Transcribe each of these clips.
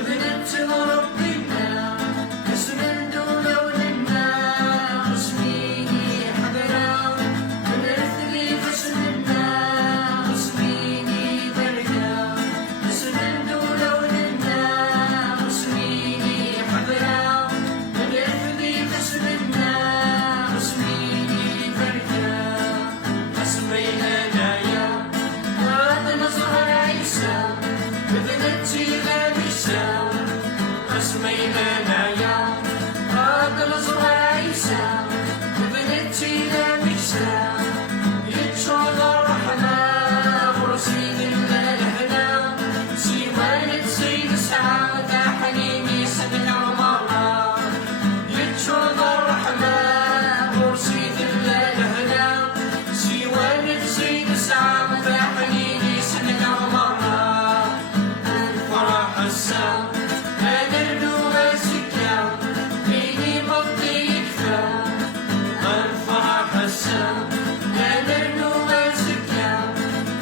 ببنت ربنا اسم الدولة ولنا اسميني حضرة بنرثلي فاسمنا اسميني درجة اسم الدولة ولنا اسميني حضرة بنرثلي فاسمنا اسميني درجة اسمينا نايا هذا نظهر عيسى ببنتي لابسة اسمينا نايا هذا الأصغر عيسى ببنتي لابسة يتشوق الرحمة ورصيد الهنا سيوانة سيد سعادة حنيني سبع مرة يتشوق الرحمة ورصيد الهنا سيوانة سيد سعادة حنيني سبع مرة الفرح السام أنا النوى سكة بيني بطي يكفى الفرح السام أنا النوى سكة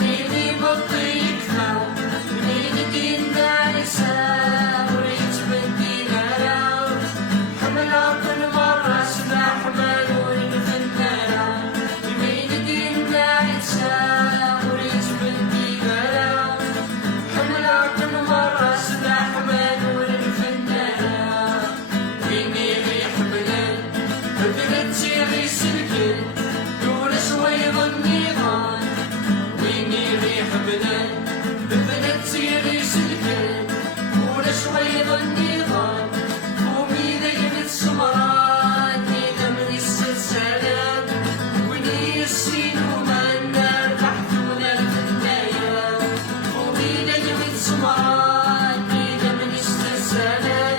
بيني بطي يكفى بين دين دارسة وريت بدي نارا حملها كل مرة سلاح مالون في النارا بين دين دارسة وريت بدي نارا حملها كل مرة سلاح مالون في النارا ويني ريح بلاد ببنتي غي سلكن دون سويض النيران ويني ريح بلاد ببنتي غي سلكن دون سويض النيران قومي ليلة السمران نينا من السلسلة وني السين وما النار تحتنا في النايا قومي ليلة السمران نينا من السلسلة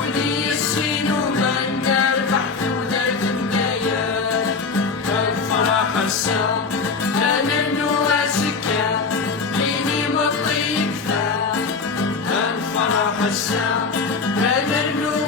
وني السين وما النار تحتنا في النايا الفرح السام أنا النوى سكة بيني مطي يكفى الفرح السام أنا النوى